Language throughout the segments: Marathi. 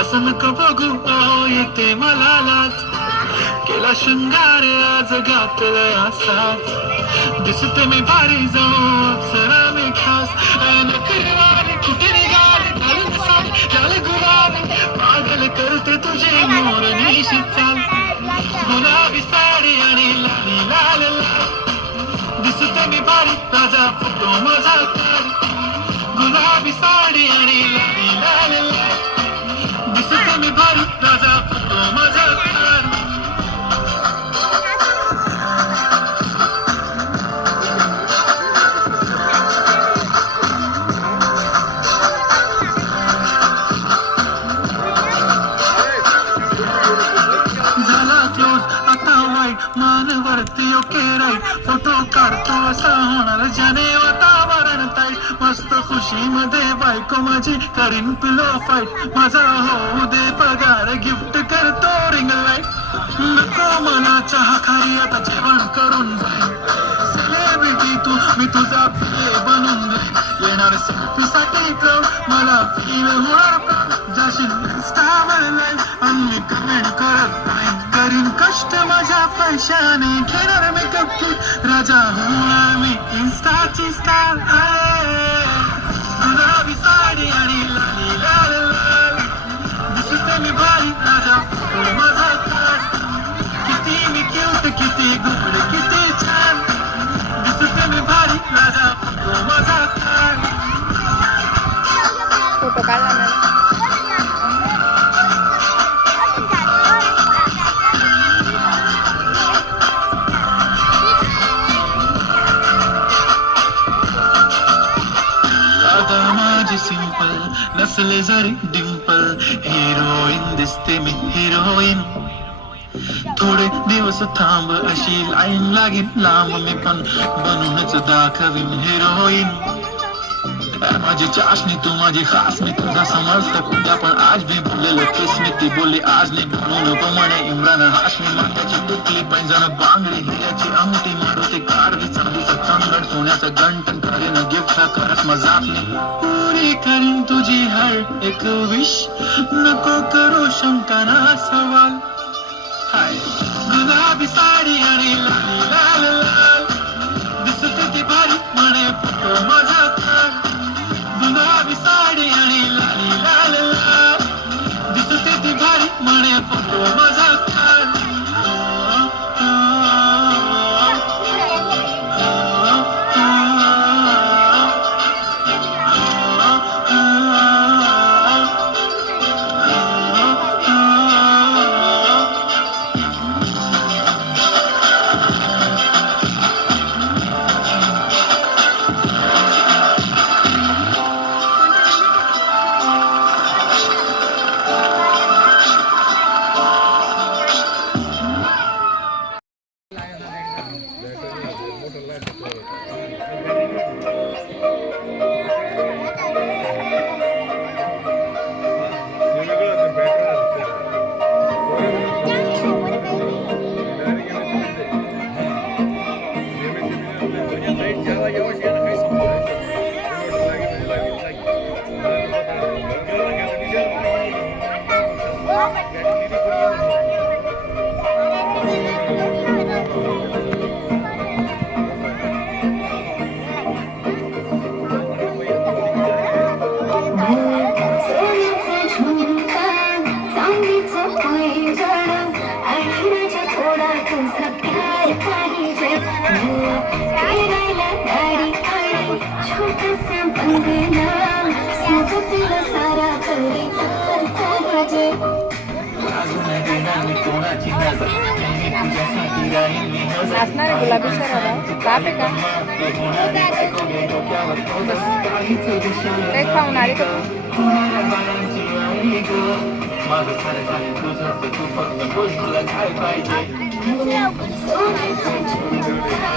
असं नको बघू येते मला लाज केला शृंगार आज घातलं असाच. दिसत मी भारी जाऊ अप्सरा मी खास. नकरवाली कुठे निघाली घालून साडी लाल गुलाबी पागल करते तुझे मोर निशी चाल गुलाबी साडी आणि लाली लाल दिसत मी भारी राजा फोटो माझा गुलाबी साडी आणि लाली लाल. झाला क्लोज आता वाईट मान वरती ओके राईट. फोटो काढतो असा होणार ज्याने मस्त मध्ये बायको माझी करीन पिलो फाईट माझा होऊ दे पगार गिफ्ट करतो रिंग लाइट नको मला चहा खारी आता जेवण करून जाईन. सेलिब्रिटी तू मी तुझा पिये बनून जाईन. येणार सेल्फीसाठी क्राऊड मला फील होणार जाशील इंस्टावर लाईव्ह आणि मी कमेंट करत नाही. करीन कष्ट माझ्या पैशाने घेणार मेकअप किट राजा होणार मी इंस्टाची स्टार आहे. गुलाबी साडी आणि लाली लाल लाल दिसते मी भारी राजा माझा काढ किती मी क्यूट किती गुड किती छान. दिसते मी भारी राजा माझा काढ फोटो काढला नसले जरी डिंपल हिरोईन दिसते मी हिरोईन थोडे दिवस थांब अशी लाईन लागेल लांब मी पण बनूनच दाखवीन हिरोईन माझी चाशणी तू माझी खास मी तुझा समजतो उद्या पण आज मी बोललेलं केस मी ती बोलली आज नाही म्हणून नको म्हणे इम्रान हाशमी मांड्याची तुटली पैंजण बांगडी हिऱ्याची अंगठी मारुती कारवी चांदीचं कंगण सोन्याचं गंटन करीन गिफ्ट करत मजाक पुरी करीन तुझी हर एक विश नको करू शंका ना सवाल. हाय गुलाबी सा नाचणार गुलाबी शरारा काप आहे का? काही खाऊन आली का. माझं सारं काही तुझंच तू फक्त तुला काय पाहिजे? सोन्याचा झुमका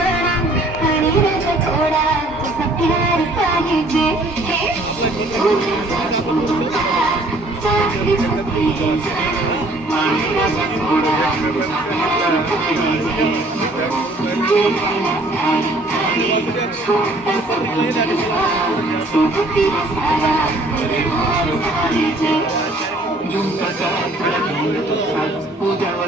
आणि सोन्याचा झुमका,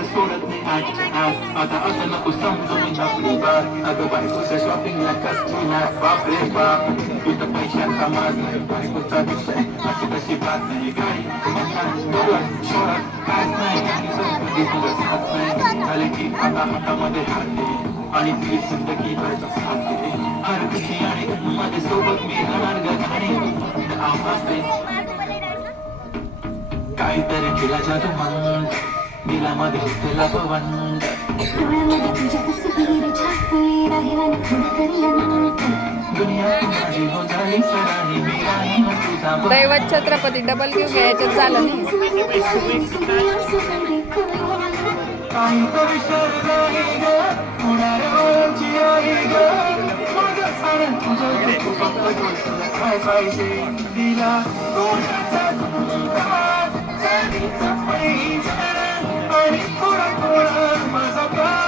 तुझा सोडत नाही आजच्या आज आता असं नको समजू मी आपली बात अगं बायकोच्या शॉपिंगला कसली ना बापरे बाप तू तर पैशाचा माज नाही बायकोचा विषय अशी कशी बात नाही गाडी मकान डोळा शोरात काच नाही आणि संपत्ती तुझं साथ नाही झाले की आता हातामध्ये हात दे आणि ती साथ दे हर कशी आणि माझ्या सोबत मी राहणार गाणी आवाज दे काहीतरी तिला जादू म्हणत तिला डोळ्यामध्ये तुझ्या राहील अनंत. दुनिया माझी हो झाली सराही तुझा. दैवत छत्रपती डबल घेऊ घ्या याच्यात झालं नाही काहीतरी शर नाही ग होणाऱ्या वेळाची आई ग. माझं सारं तुझं ते तू फक्त बोल तुला काय पाहिजे दिला सोन्याचा चांदीचा आणि थोडा थोडा माझा प्यार